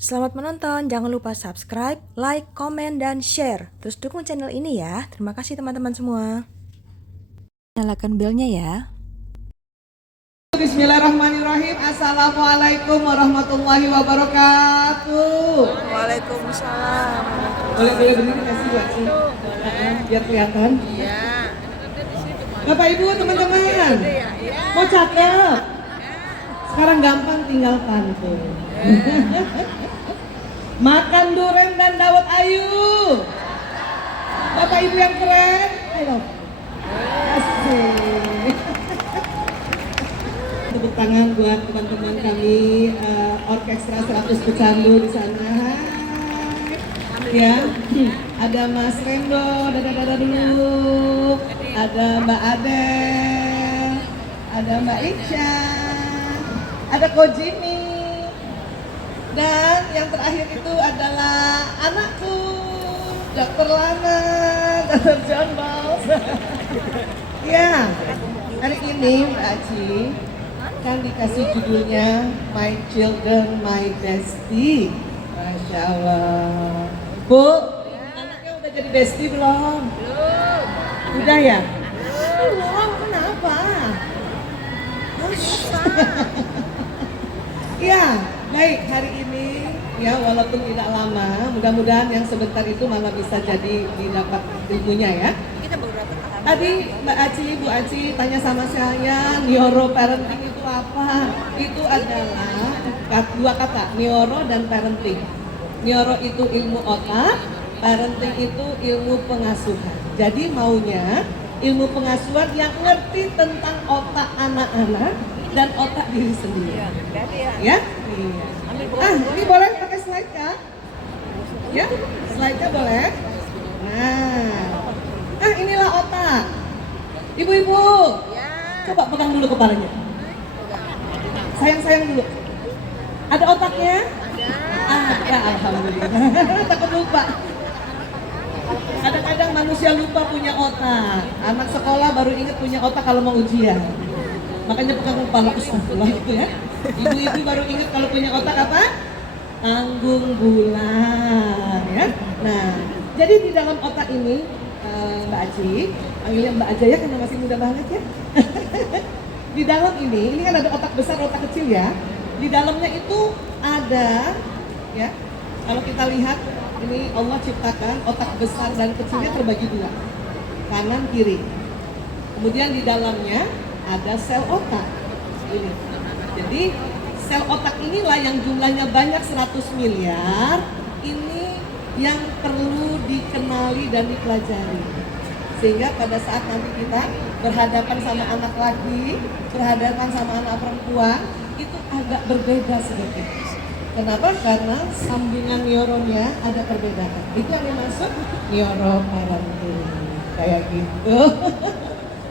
Selamat menonton, jangan lupa subscribe, like, komen, dan share. Terus dukung channel ini ya. Terima kasih teman-teman semua. Nyalakan belnya ya. Bismillahirrahmanirrahim. Assalamualaikum warahmatullahi wabarakatuh. Waalaikumsalam. Boleh berdiri kasih ya sih? Biar kelihatan. Iya. Bapak Ibu teman-teman, mau cakep? Sekarang gampang tinggal pantun. Makan duren dan dawet ayu. Bapak Ibu yang keren, ayo. Asik. Tepuk tangan buat teman-teman kami orkestra 100 Pecandu di sana. Ya, ada Mas Rendo, dada dulu. Ada Mbak Adel, ada Mbak Ica, ada Kojimi. Dan yang terakhir itu adalah anakku, Dr. Lana, Dr. John Bowles. Ya, hari ini Mbak Aci kan dikasih judulnya My Children, My Bestie. Masya Allah. Bu, anaknya udah jadi bestie belum? Belum. Udah ya? Belum, kenapa? Ya, baik, hari ini ya walaupun tidak lama, mudah-mudahan yang sebentar itu malah bisa jadi didapat ilmunya ya. Tadi Mbak Aci, Bu Aci tanya sama saya, neuro parenting itu apa? Itu adalah dua kata, neuro dan parenting. Neuro itu ilmu otak, parenting itu ilmu pengasuhan. Jadi maunya ilmu pengasuhan yang ngerti tentang otak anak-anak dan otak diri sendiri. Ya? Iya. Ini boleh pakai slide kah? Ya? Slide-nya boleh? Nah, inilah otak. Ibu-ibu, coba pegang dulu kepalanya. Sayang-sayang dulu. Ada otaknya? Ada, alhamdulillah. Takut lupa. Kadang-kadang manusia lupa punya otak. Anak sekolah baru ingat punya otak kalau mau ujian. Makanya pegang kepala, astagfirullah itu ya. Ibu-ibu baru ingat kalau punya otak apa? Tanggung bulan ya. Nah, jadi di dalam otak ini Mbak Aci, panggilnya Mbak aja ya karena masih muda banget ya. Di dalam ini kan ada otak besar, otak kecil ya. Di dalamnya itu ada ya. Kalau kita lihat ini Allah ciptakan otak besar dan kecilnya terbagi dua, kanan kiri. Kemudian di dalamnya ada sel otak ini. Jadi sel otak inilah yang jumlahnya banyak 100 miliar. Ini yang perlu dikenali dan dipelajari. Sehingga pada saat nanti kita berhadapan sama anak laki, berhadapan sama anak perempuan, itu agak berbeda sedikit. Kenapa? Karena sambungan neuronnya ada perbedaan. Itu yang dimaksud neuroparenting. Kayak gitu.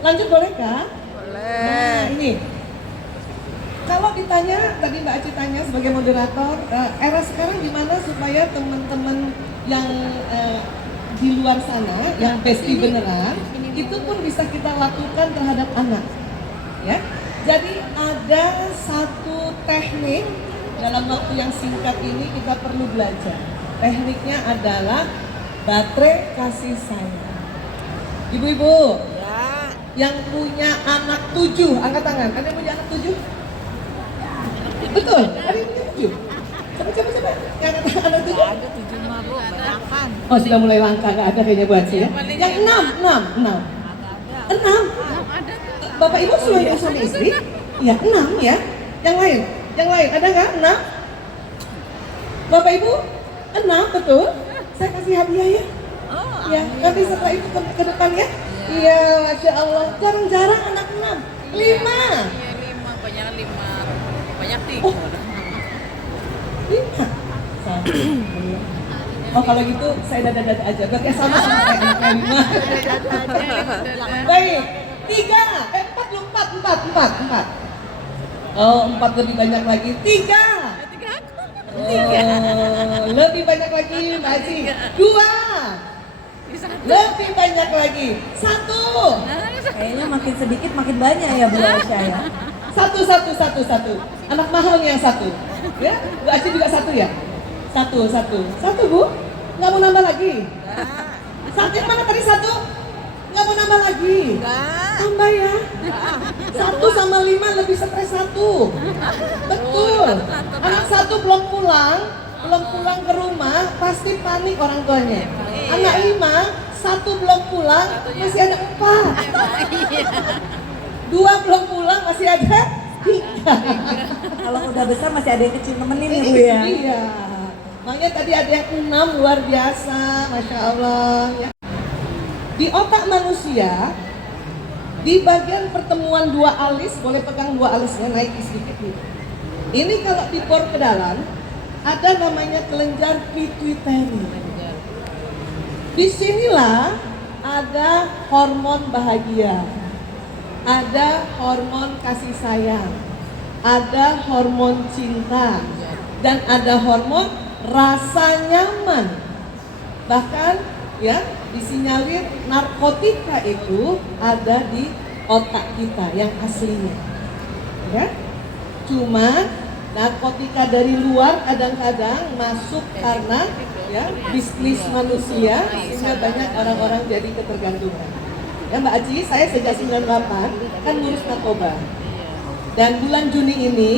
Lanjut boleh kah? Boleh. Nah, ini. Kalau ditanya, tadi Mbak Aci tanya sebagai moderator, era sekarang gimana supaya teman-teman yang di luar sana, yang bestie beneran, itu pun bisa kita lakukan terhadap anak. Ya, jadi ada satu teknik dalam waktu yang singkat ini kita perlu belajar. Tekniknya adalah baterai kasih sayang. Ibu-ibu, Ya. yang punya anak 7, angkat tangan. Ada yang punya anak 7? Betul, ada yang punya 7? Coba. Yang anak 7? Ada 7 mah, Bu, banyakan. Oh, sudah mulai langka, nggak ada kayaknya buat sih ya. Yang 6. 6. Bapak Ibu suami istri? Iya, 6 ya. Yang lain, ada nggak 6? Bapak Ibu 6 betul? Saya kasih hadiah ya. Ya, nanti setelah itu ke depan ya. Iya, Masya Allah. Jarang-jarang anak 6. 5. Iya, 5, banyak 5. Banyak 3. Oh. 5. Oh, kalau gitu saya dada aja. Berarti sama kayak anaknya 5. Baik. 3. 4. Oh, 4 lebih banyak lagi. 3. Oh, lebih banyak lagi Mbak Aci. 2. Lebih banyak lagi. 1. Kayaknya makin sedikit makin banyak ya Bu Aisyah ya. 1. Anak mahalnya yang 1. Ya, Bu Aci juga 1 ya? Satu Bu? Nggak mau nambah lagi? Satu yang mana tadi satu? Nggak mau nambah lagi? Tambah ya. 1 sama 5 lebih stres 1. Betul. Anak 1 belum pulang ke rumah, pasti panik orang tuanya. Anak 5, 1 belum pulang, masih ada 4. 2 belum pulang, masih ada 3. Kalau udah besar masih ada yang kecil nemenin ya Bu ya. Iya. Makanya tadi ada yang 6, luar biasa, Masya Allah ya. Di otak manusia, di bagian pertemuan 2 alis, boleh pegang 2 alisnya, naik sedikit gitu. Ini kalau dibor ke dalam, ada namanya kelenjar pituitari. Disinilah ada hormon bahagia, ada hormon kasih sayang, ada hormon cinta, dan ada hormon rasa nyaman. Bahkan ya disinyalir narkotika itu ada di otak kita yang aslinya. Ya. Cuma narkotika dari luar kadang-kadang masuk karena ya bisnis manusia sehingga banyak orang-orang jadi ketergantungan. Ya Mbak Aji, saya sejak 98 kan ngurus narkoba. Dan bulan Juni ini,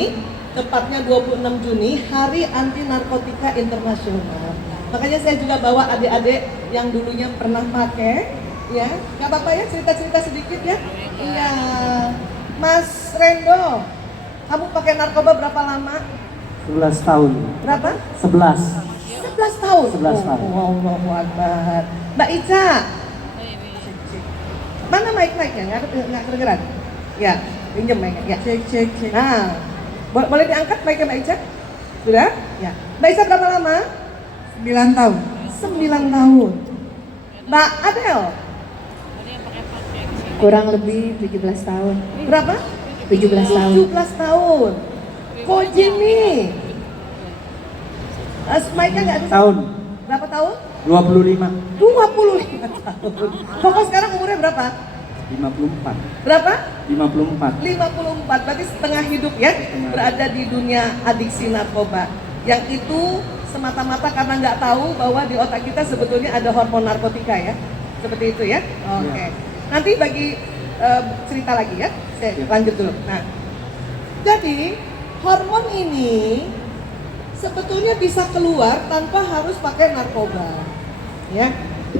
tepatnya 26 Juni, Hari Anti Narkotika Internasional. Makanya saya juga bawa adik-adik yang dulunya pernah pakai, ya. Gak apa-apa ya, cerita-cerita sedikit ya. Iya. Mas Rendo, kamu pakai narkoba berapa lama? 11 tahun. Berapa? 11. 11 tahun. 11 tahun. Allahu Akbar. Mbak Ica. Mana mic-mic-nya? Nggak kedengeran? Ya, pinjam mic-nya. Ya. Cek. Nah, boleh diangkat mic-nya Mbak Ica? Sudah? Ya. Mbak Ica berapa lama? 9 tahun. 9 tahun. Mbak Adel? Kurang lebih 17 tahun. Berapa? 17 tahun. 17 tahun. Ko Jimmy? Mic-nya nggak ada? Tahun. Berapa tahun? 25. 25 tahun. Koko sekarang umurnya berapa? 54. Berapa? 54. 54, berarti setengah hidup ya berada di dunia adiksi narkoba. Yang itu semata-mata karena nggak tahu bahwa di otak kita sebetulnya ada hormon narkotika ya. Seperti itu ya. Oke. Nanti bagi cerita lagi ya. Saya lanjut dulu. Nah, jadi hormon ini sebetulnya bisa keluar tanpa harus pakai narkoba. Ya.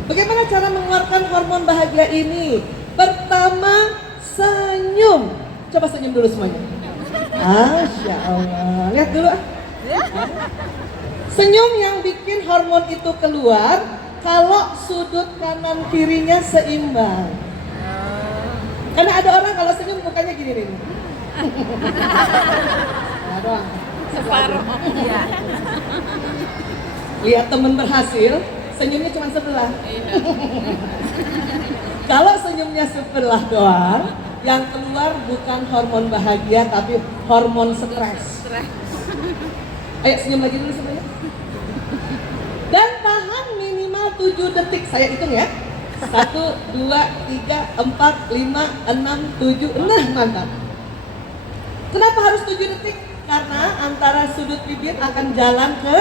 Bagaimana cara mengeluarkan hormon bahagia ini? Pertama, senyum. Coba senyum dulu semuanya. Masya Allah. Lihat dulu. Senyum yang bikin hormon itu keluar kalau sudut kanan kirinya seimbang. Karena ada orang kalau senyum mukanya gini nih. Nah, doang. Separuh. Iya. Lihat temen berhasil, senyumnya cuma sebelah. Kalau senyumnya sebelah doang, yang keluar bukan hormon bahagia tapi hormon stres. Ayo senyum lagi dulu semuanya. Dan tahan minimal 7 detik, saya hitung ya. 1, 2, 3, 4, 5, 6, 7, nah mantap. Kenapa harus 7 detik? Karena antara sudut bibir akan jalan ke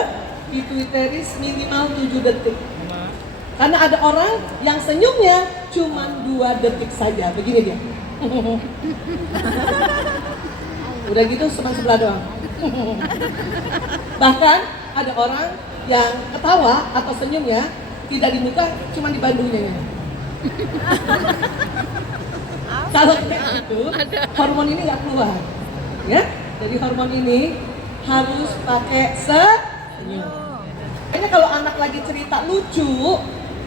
pituitaris minimal 7 detik. Karena ada orang yang senyumnya cuma 2 detik saja, begini dia. Udah gitu cuma sebelah doang. Bahkan ada orang yang ketawa atau senyumnya tidak di muka, cuma di bandungnya. Kalau kayak gitu, hormon ini nggak keluar, ya. Jadi hormon ini harus pakai senyum. Kayaknya kalau anak lagi cerita lucu,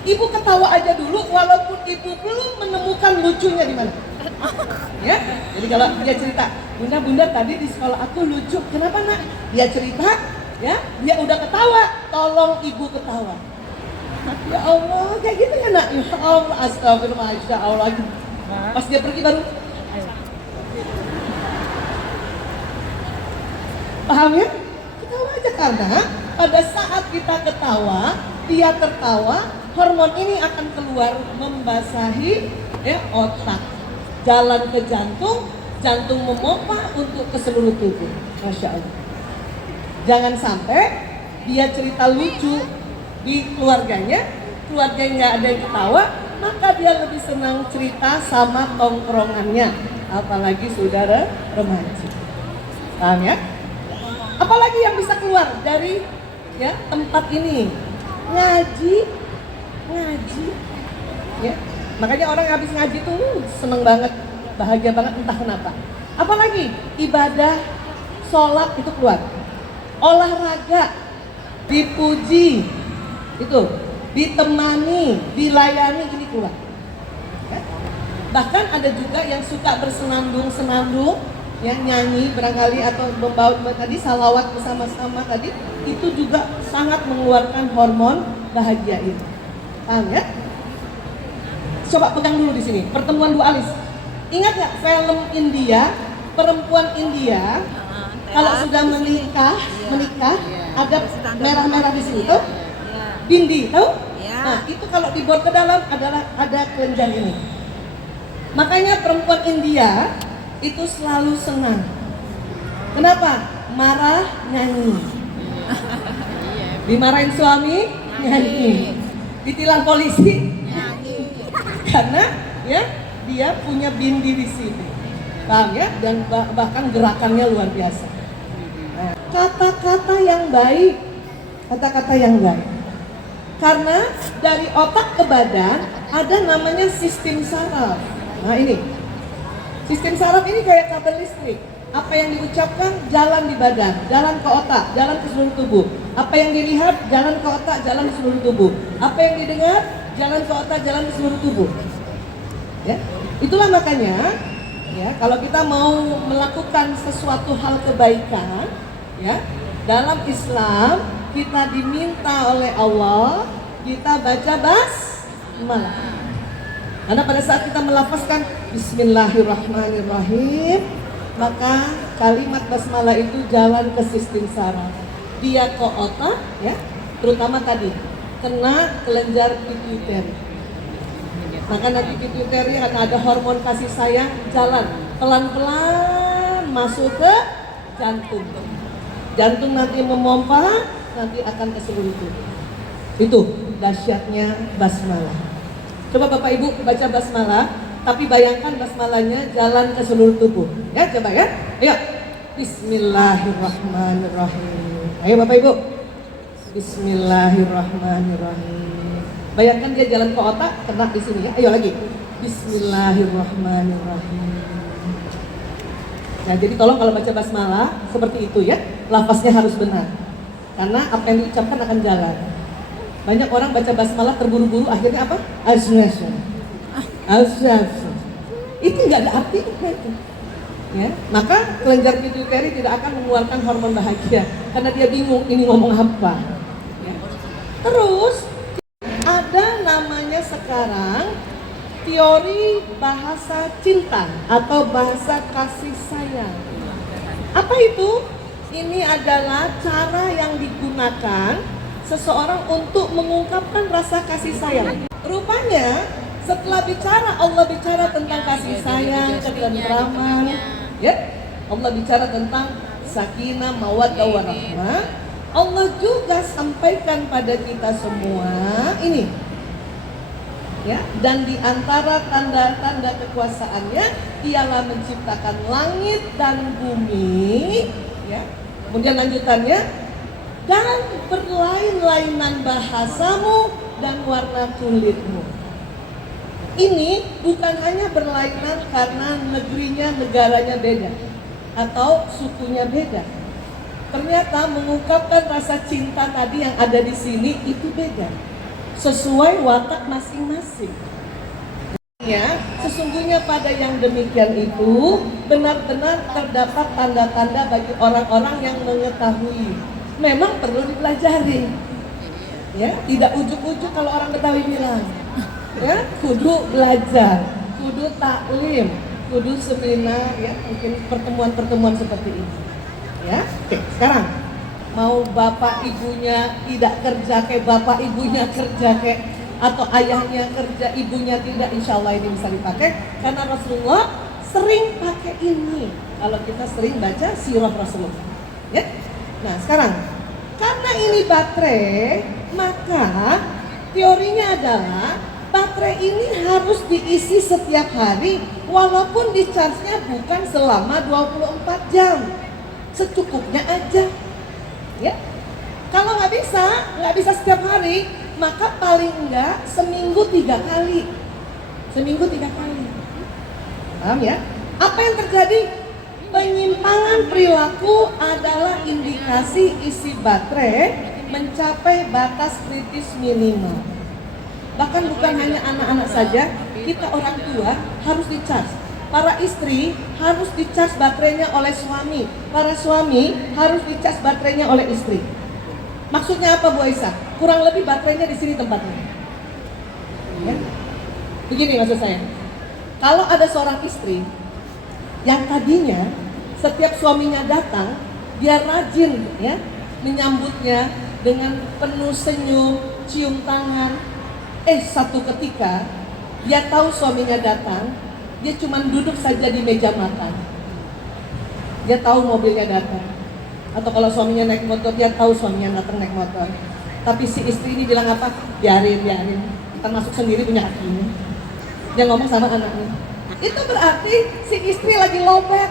ibu ketawa aja dulu, walaupun ibu belum menemukan lucunya di mana. Ya, jadi kalau dia cerita, bunda tadi di sekolah aku lucu, kenapa nak? Dia cerita, ya, dia udah ketawa, tolong ibu ketawa. Ya Allah, kayak gitu ya nak? Ya Allah, astagfirullah, masya Allah. Pas dia pergi baru, paham ya? Ketawa aja karena pada saat kita ketawa, dia tertawa, hormon ini akan keluar membasahi ya otak, jalan ke jantung, jantung memompa untuk ke seluruh tubuh. Masya Allah. Jangan sampai dia cerita lucu di keluarganya nggak ada yang ketawa, maka dia lebih senang cerita sama tongkrongannya, apalagi saudara remaja. Paham ya? Apalagi yang bisa keluar dari ya tempat ini? Ngaji, ya. Makanya orang habis ngaji tuh seneng banget, bahagia banget, entah kenapa. Apalagi ibadah, sholat itu keluar. Olahraga, dipuji, itu, ditemani, dilayani, ini keluar. Ya. Bahkan ada juga yang suka bersenandung-senandung, yang nyanyi barangkali atau membawa tadi salawat bersama-sama tadi, itu juga sangat mengeluarkan hormon bahagia itu. Paham ya? Coba pegang dulu di sini, pertemuan dua alis. Ingat nggak film India, perempuan India kalau sudah menikah, ada merah-merah di sini tuh, bindi, tahu? Nah itu kalau dibor ke dalam adalah ada kelenjar ini. Makanya perempuan India itu selalu senang. Kenapa? Marah nyanyi. Dimarahin suami nyanyi. Ditilang polisi nyanyi. Karena ya dia punya bindi di sini. Paham ya? Dan bahkan gerakannya luar biasa. Nah, kata-kata yang baik, karena dari otak ke badan ada namanya sistem saraf. Nah ini, sistem saraf ini kayak kabel listrik. Apa yang diucapkan jalan di badan, jalan ke otak, jalan ke seluruh tubuh. Apa yang dilihat jalan ke otak, jalan ke seluruh tubuh. Apa yang didengar jalan ke otak, jalan ke seluruh tubuh. Ya, itulah makanya ya kalau kita mau melakukan sesuatu hal kebaikan, ya dalam Islam kita diminta oleh Allah kita baca basmalah. Karena pada saat kita melafazkan Bismillahirrahmanirrahim, maka kalimat basmalah itu jalan ke sistem saraf. Dia ke otak, ya, terutama tadi kena kelenjar pituitari. Maka nanti pituitari karena ada hormon kasih sayang jalan pelan-pelan masuk ke jantung. Jantung nanti memompa, nanti akan ke seluruh tubuh. Itu dahsyatnya basmalah. Coba Bapak Ibu baca basmalah, tapi bayangkan basmalahnya jalan ke seluruh tubuh. Ya, coba ya. Ayo. Bismillahirrahmanirrahim. Ayo Bapak Ibu. Bismillahirrahmanirrahim. Bayangkan dia jalan ke otak, kena di sini ya. Ayo lagi. Bismillahirrahmanirrahim. Nah, jadi tolong kalau baca basmalah seperti itu ya. Lafaznya harus benar. Karena apa yang diucapkan akan jalan. Banyak orang baca basmalah terburu-buru, akhirnya apa? Asyasya. Itu nggak ada artinya itu. Ya, maka kelenjar pituitari tidak akan mengeluarkan hormon bahagia karena dia bingung ini ngomong apa. Ya. Terus ada namanya sekarang teori bahasa cinta atau bahasa kasih sayang. Apa itu? Ini adalah cara yang digunakan seseorang untuk mengungkapkan rasa kasih sayang. Rupanya setelah Allah bicara tentang kasih sayang, ketentraman, ya, Allah bicara tentang sakinah, mawaddah, warahmah. Allah juga sampaikan pada kita semua ini, ya. Dan di antara tanda-tanda kekuasaannya, Dialah menciptakan langit dan bumi, ya. Kemudian lanjutannya, dan berlain-lainan bahasamu dan warna kulitmu. Ini bukan hanya berlainan karena negerinya, negaranya beda atau sukunya beda. Ternyata mengungkapkan rasa cinta tadi yang ada di sini itu beda, sesuai watak masing-masing. Ya, sesungguhnya pada yang demikian itu benar-benar terdapat tanda-tanda bagi orang-orang yang mengetahui. Memang perlu dipelajari. Ya, tidak ujuk-ujuk kalau orang Betawi bilang. Ya, kudu belajar, kudu taklim, kudu seminar, ya, mungkin pertemuan-pertemuan seperti ini. Ya, oke, sekarang mau bapak ibunya tidak kerja kayak bapak ibunya kerja kayak atau ayahnya kerja ibunya tidak, insya Allah ini bisa dipakai karena Rasulullah sering pakai ini kalau kita sering baca sirah Rasulullah. Ya, nah sekarang Karena ini baterai, maka teorinya adalah baterai ini harus diisi setiap hari walaupun di charge-nya bukan selama 24 jam. Secukupnya aja. Ya. Kalau nggak bisa setiap hari, maka paling enggak seminggu 3 kali. Seminggu 3 kali. Paham ya? Apa yang terjadi? Penyimpangan perilaku adalah indikasi isi baterai mencapai batas kritis minimal. Bahkan bukan hanya anak-anak saja, kita orang tua harus di-charge. Para istri harus di-charge baterainya oleh suami. Para suami harus di-charge baterainya oleh istri. Maksudnya apa Bu Aisyah? Kurang lebih baterainya di sini tempatnya. Ya? Begini maksud saya. Kalau ada seorang istri yang tadinya setiap suaminya datang, dia rajin ya menyambutnya dengan penuh senyum, cium tangan. Satu ketika dia tahu suaminya datang, dia cuma duduk saja di meja makan. Dia tahu mobilnya datang. Atau kalau suaminya naik motor, dia tahu suaminya datang naik motor. Tapi si istri ini bilang apa? Biarin. Kita masuk sendiri punya kakinya. Dia ngomong sama anaknya. Itu berarti si istri lagi lowbat.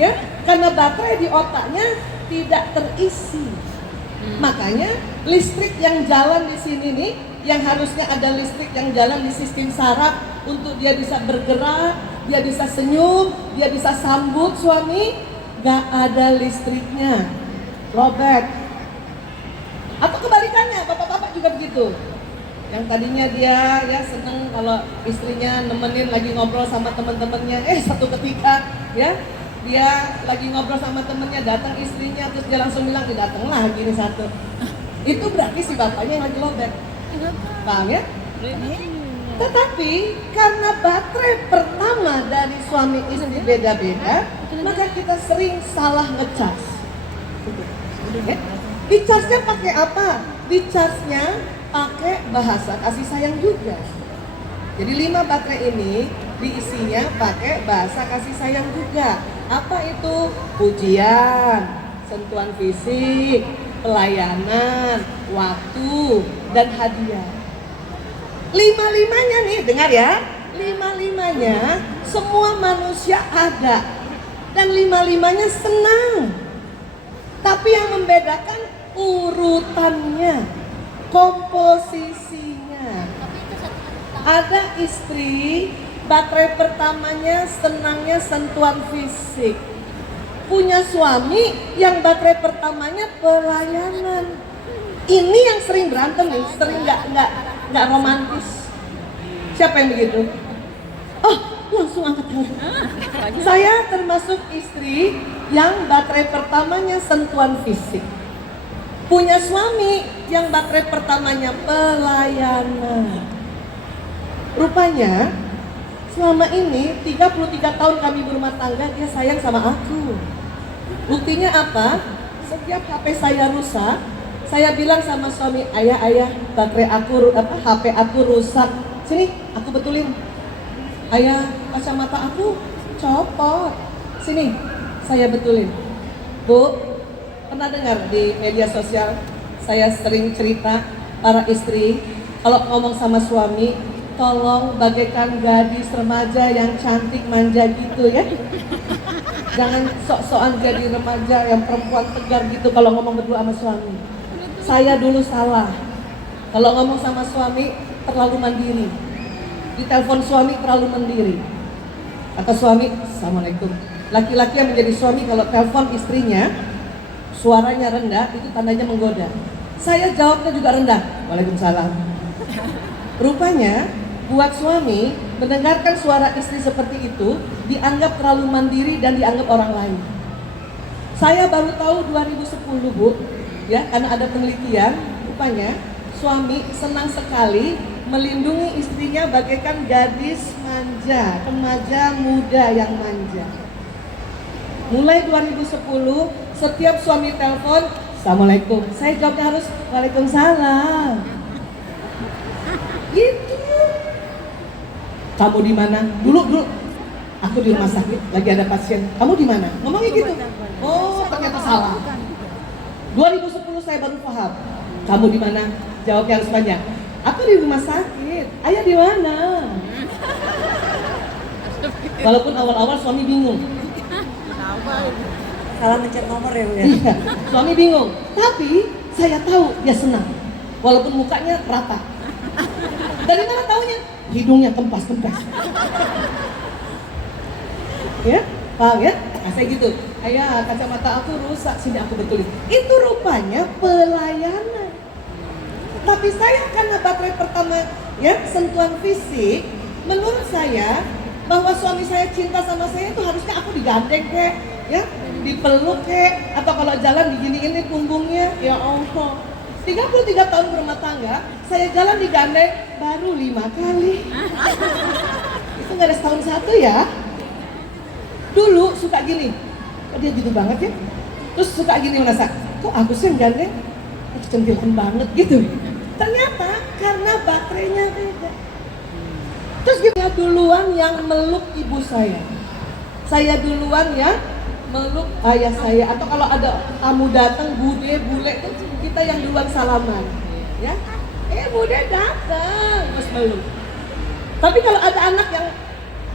Ya, karena baterai di otaknya tidak terisi. Makanya listrik yang jalan di sini nih, yang harusnya ada listrik yang jalan di sistem saraf untuk dia bisa bergerak, dia bisa senyum, dia bisa sambut suami, gak ada listriknya, lowbat. Atau kebalikannya, bapak-bapak juga begitu. Yang tadinya dia ya seneng kalau istrinya nemenin lagi ngobrol sama teman-temannya, satu ketika ya dia lagi ngobrol sama temennya, datang istrinya, terus dia langsung bilang, datang lagi nih satu. Itu berarti si bapaknya yang lagi lowbat. Paham ya? Tetapi karena baterai pertama dari suami istri beda-beda, maka kita sering salah ngecas. Ya? Di charge-nya pakai apa? Di charge-nya pakai bahasa kasih sayang juga. Jadi 5 baterai ini diisinya pakai bahasa kasih sayang juga. Apa itu? Pujian, sentuhan fisik, pelayanan, waktu, dan hadiah. 5-5-nya nih, dengar ya. 5-5-nya semua manusia ada. Dan 5-5-nya senang. Tapi yang membedakan urutannya, komposisinya. Ada istri, baterai pertamanya senangnya sentuhan fisik. Punya suami yang baterai pertamanya pelayanan. Ini yang sering berantem nih, sering nggak romantis. Siapa yang begitu? Oh, langsung angkat tangan. Saya termasuk istri yang baterai pertamanya sentuhan fisik. Punya suami yang baterai pertamanya pelayanan. Rupanya selama ini 33 tahun kami berumah tangga, dia sayang sama aku. Buktinya apa? Setiap HP saya rusak, saya bilang sama suami, ayah, baterai aku, HP aku rusak. Sini, aku betulin. Ayah, kacamata aku copot. Sini, saya betulin. Bu, pernah dengar di media sosial, saya sering cerita para istri, kalau ngomong sama suami, tolong bagaikan gadis remaja yang cantik manja gitu ya. Jangan sok-sokan jadi remaja yang perempuan tegar gitu kalau ngomong berdua sama suami. Saya dulu salah. Kalau ngomong sama suami terlalu mandiri. Di telepon suami terlalu mandiri. Kata suami, Assalamualaikum. Laki-laki yang menjadi suami kalau telepon istrinya suaranya rendah, itu tandanya menggoda. Saya jawabnya juga rendah, Waalaikumsalam. Rupanya buat suami mendengarkan suara istri seperti itu dianggap terlalu mandiri dan dianggap orang lain. Saya baru tahu 2010 Bu, ya, karena ada penelitian, rupanya suami senang sekali melindungi istrinya bagaikan gadis manja, remaja muda yang manja. Mulai 2010, setiap suami telepon, Assalamualaikum. Saya jawabnya harus Waalaikumsalam. Gitu. Kamu di mana? Dulu aku di rumah sakit, lagi ada pasien. Kamu di mana? Ngomongnya gitu. Oh, ternyata salah. 2010 saya baru paham. Kamu di mana? Jawabnya harus banyak. Aku di rumah sakit. Ayah di mana? Walaupun awal-awal suami bingung. Salah mencet nomor ya Bu ya. Iya, suami bingung. Tapi saya tahu dia senang. Walaupun mukanya rata. Dari mana taunya? Hidungnya kempas-kempas. Ya, paham ya? Nah, saya gitu. Ayah, kacamata aku rusak, sini aku betulin. Itu rupanya pelayanan. Tapi saya karena baterai pertama ya sentuhan fisik, menurut saya bahwa suami saya cinta sama saya itu harusnya aku digandeng kek, ya, dipeluk kek, atau kalau jalan diginiin nih punggungnya. Ya Allah, 33 tahun berumah tangga, saya jalan digandeng baru 5 kali. Itu nggak ada setahun satu ya. Dulu suka gini, kok dia gitu banget ya. Terus suka gini merasa, kok aku sih yang gandeng? Aku centilkan banget gitu. Ternyata karena baterainya beda. Terus dia duluan yang meluk ibu saya. Saya duluan ya meluk ayah saya. Atau kalau ada tamu datang, bude, bule, itu kita yang duluan salaman. Ya, bude datang, terus meluk. Tapi kalau ada anak yang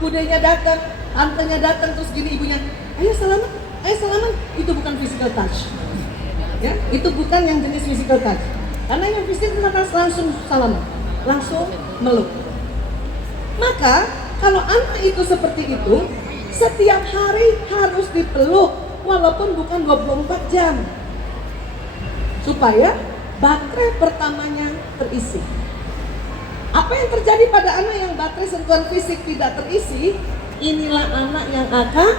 budenya datang, tantenya datang, terus gini ibunya, ayo salaman, itu bukan physical touch. Ya, itu bukan yang jenis physical touch. Karena yang physical touch langsung salaman, langsung meluk. Maka kalau anak itu seperti itu, setiap hari harus dipeluk walaupun bukan 24 jam. Supaya baterai pertamanya terisi. Apa yang terjadi pada anak yang baterai sentuhan fisik tidak terisi? Inilah anak yang akan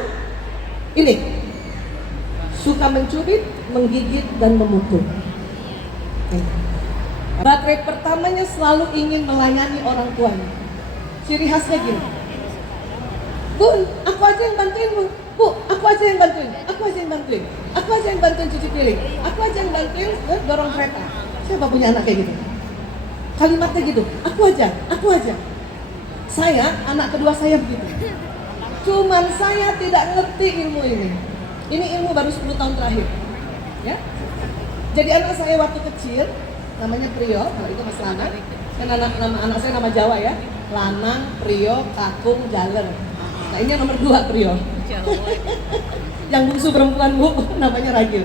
suka mencubit, menggigit dan memukul. Baterai pertamanya selalu ingin melayani orang tuanya. Ciri khasnya gini, Bun, aku aja yang bantuin Bu. Bu, aku aja yang bantuin. Aku aja yang bantuin. Aku aja yang bantuin cuci piring. Aku aja yang bantuin dorong kereta. Siapa punya anak kayak gitu? Kalimatnya gitu. Aku aja. Saya, anak kedua saya begitu. Cuman saya tidak ngerti ilmu ini. Ini ilmu baru 10 tahun terakhir. Ya. Jadi anak saya waktu kecil, namanya Prio, kalau itu Mas Lanang. Kan nama anak saya nama Jawa ya. Lanang, Prio, Kakung, Jaler. Nah ini yang nomor 2 Prio. Yang bungsu perempuan Bu, namanya Ragil.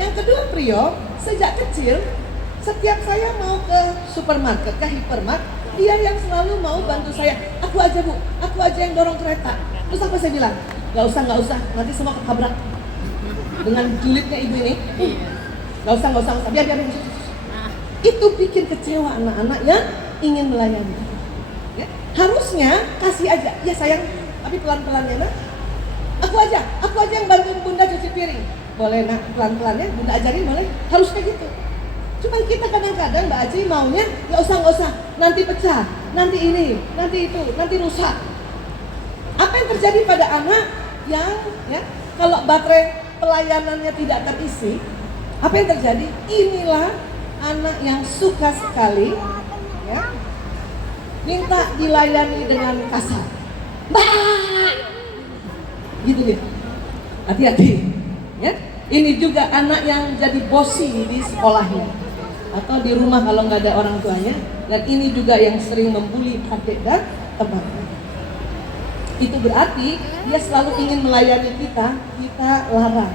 Yang kedua Prio, sejak kecil setiap saya mau ke supermarket, ke hipermart, dia yang selalu mau bantu saya. Aku aja Bu, aku aja yang dorong kereta. Terus apa saya bilang? Gak usah, nanti semua ketabrak. Dengan julidnya ibu ini. Gak usah, biar. Itu bikin kecewa anak-anak yang ingin melayani. Ya, harusnya kasih aja, ya sayang, tapi pelan-pelan ya nak. Aku aja yang bantuin Bunda cuci piring. Boleh nak, pelan-pelan ya, Bunda ajarin boleh. Harus kayak gitu. Cuman kita kadang-kadang Mbak Aji maunya nggak usah, nanti pecah, nanti ini, nanti itu, nanti rusak. Apa yang terjadi pada anak yang ya kalau baterai pelayanannya tidak terisi, apa yang terjadi? Inilah anak yang suka sekali ya minta dilayani dengan kasar. Mbak, gitu deh. Hati-hati ya. Ini juga anak yang jadi bosi di sekolahnya atau di rumah kalau nggak ada orang tuanya, dan ini juga yang sering membuli adik dan teman. Itu berarti dia selalu ingin melayani kita larang.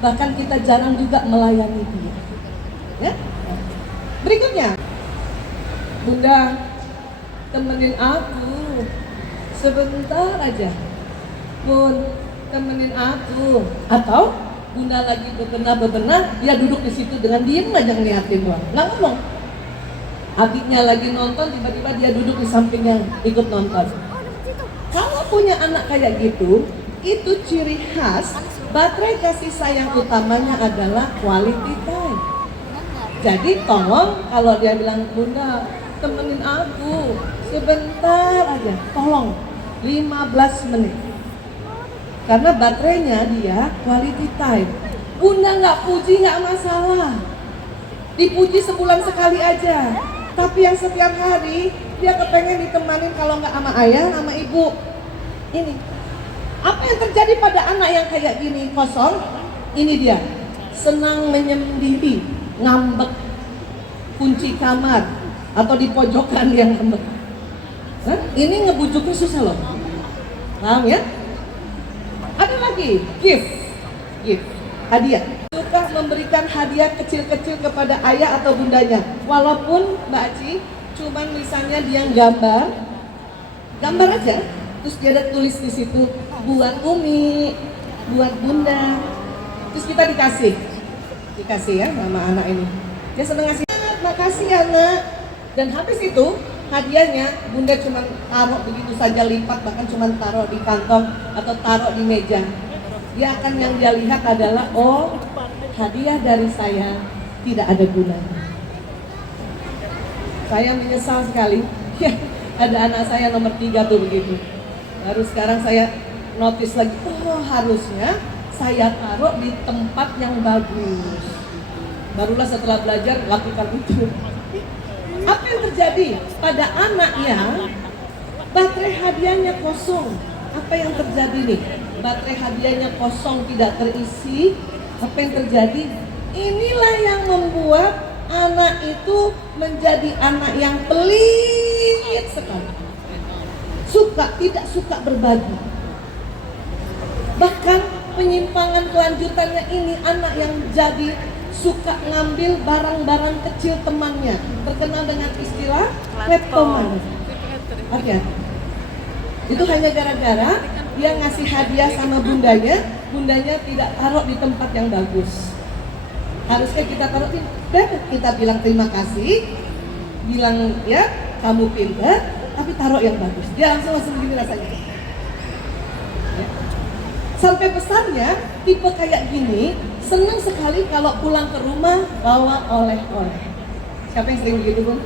Bahkan kita jarang juga melayani dia. Ya? Berikutnya, Bunda, temenin aku sebentar aja. Bun, temenin aku. Atau Bunda lagi bebenah, dia duduk di situ dengan diem aja ngeliatin doang, nggak ngomong. Adiknya lagi nonton, tiba-tiba dia duduk di sampingnya ikut nonton. Kalau punya anak kayak gitu, itu ciri khas baterai kasih sayang utamanya adalah quality time. Jadi tolong kalau dia bilang, Bunda temenin aku sebentar aja, tolong 15 menit. Karena baterainya dia quality time. Bunda nggak puji nggak masalah, dipuji sebulan sekali aja. Tapi yang setiap hari dia kepengen ditemanin, kalau nggak sama ayah, sama ibu. Ini apa yang terjadi pada anak yang kayak gini kosong? Ini dia, senang menyendiri, ngambek, kunci kamar, atau di pojokan yang ngambek. Hah? Ini ngebujuknya susah loh. Paham ya? Ada lagi, gift, hadiah. Suka memberikan hadiah kecil-kecil kepada ayah atau bundanya. Walaupun Mbak Aci, cuman misalnya dia gambar aja, terus dia ada tulis di situ buat Umi, buat Bunda, terus kita dikasih ya sama anak ini. Dia seneng ngasih, makasih anak. Dan habis itu hadiahnya Bunda cuma taruh begitu saja, lipat, bahkan cuma taruh di kantong atau taruh di meja. Dia akan yang dia lihat adalah, oh, hadiah dari saya tidak ada gunanya. Saya menyesal sekali. Ada anak saya nomor 3 tuh begitu. Baru sekarang saya notice lagi, oh harusnya saya taruh di tempat yang bagus. Barulah setelah belajar lakukan itu. Apa yang terjadi pada anak yang baterai hadiahnya kosong? Apa yang terjadi nih? Baterai hadiahnya kosong, tidak terisi. Apa yang terjadi? Inilah yang membuat anak itu menjadi anak yang pelit sekali. Tidak suka berbagi. Bahkan penyimpangan kelanjutannya ini anak yang jadi suka ngambil barang-barang kecil temannya, terkenal dengan istilah kleptoman. Oke. Itu hanya gara-gara dia ngasih hadiah sama bundanya tidak taruh di tempat yang bagus. Harusnya kita taruh di kita bilang terima kasih, bilang ya kamu pintar, tapi taruh yang bagus. Dia langsung begini rasanya. Ya. Sampai besarnya tipe kayak gini senang sekali kalau pulang ke rumah bawa oleh-oleh. Siapa yang sering begitu, Bung?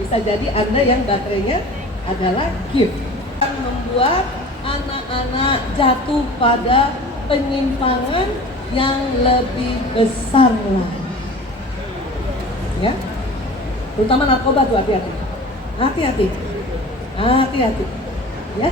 Bisa jadi Anda yang baterainya adalah gift. Membuat anak-anak jatuh pada penyimpangan yang lebih besar lagi. Ya, terutama narkoba tuh hati-hati, ya.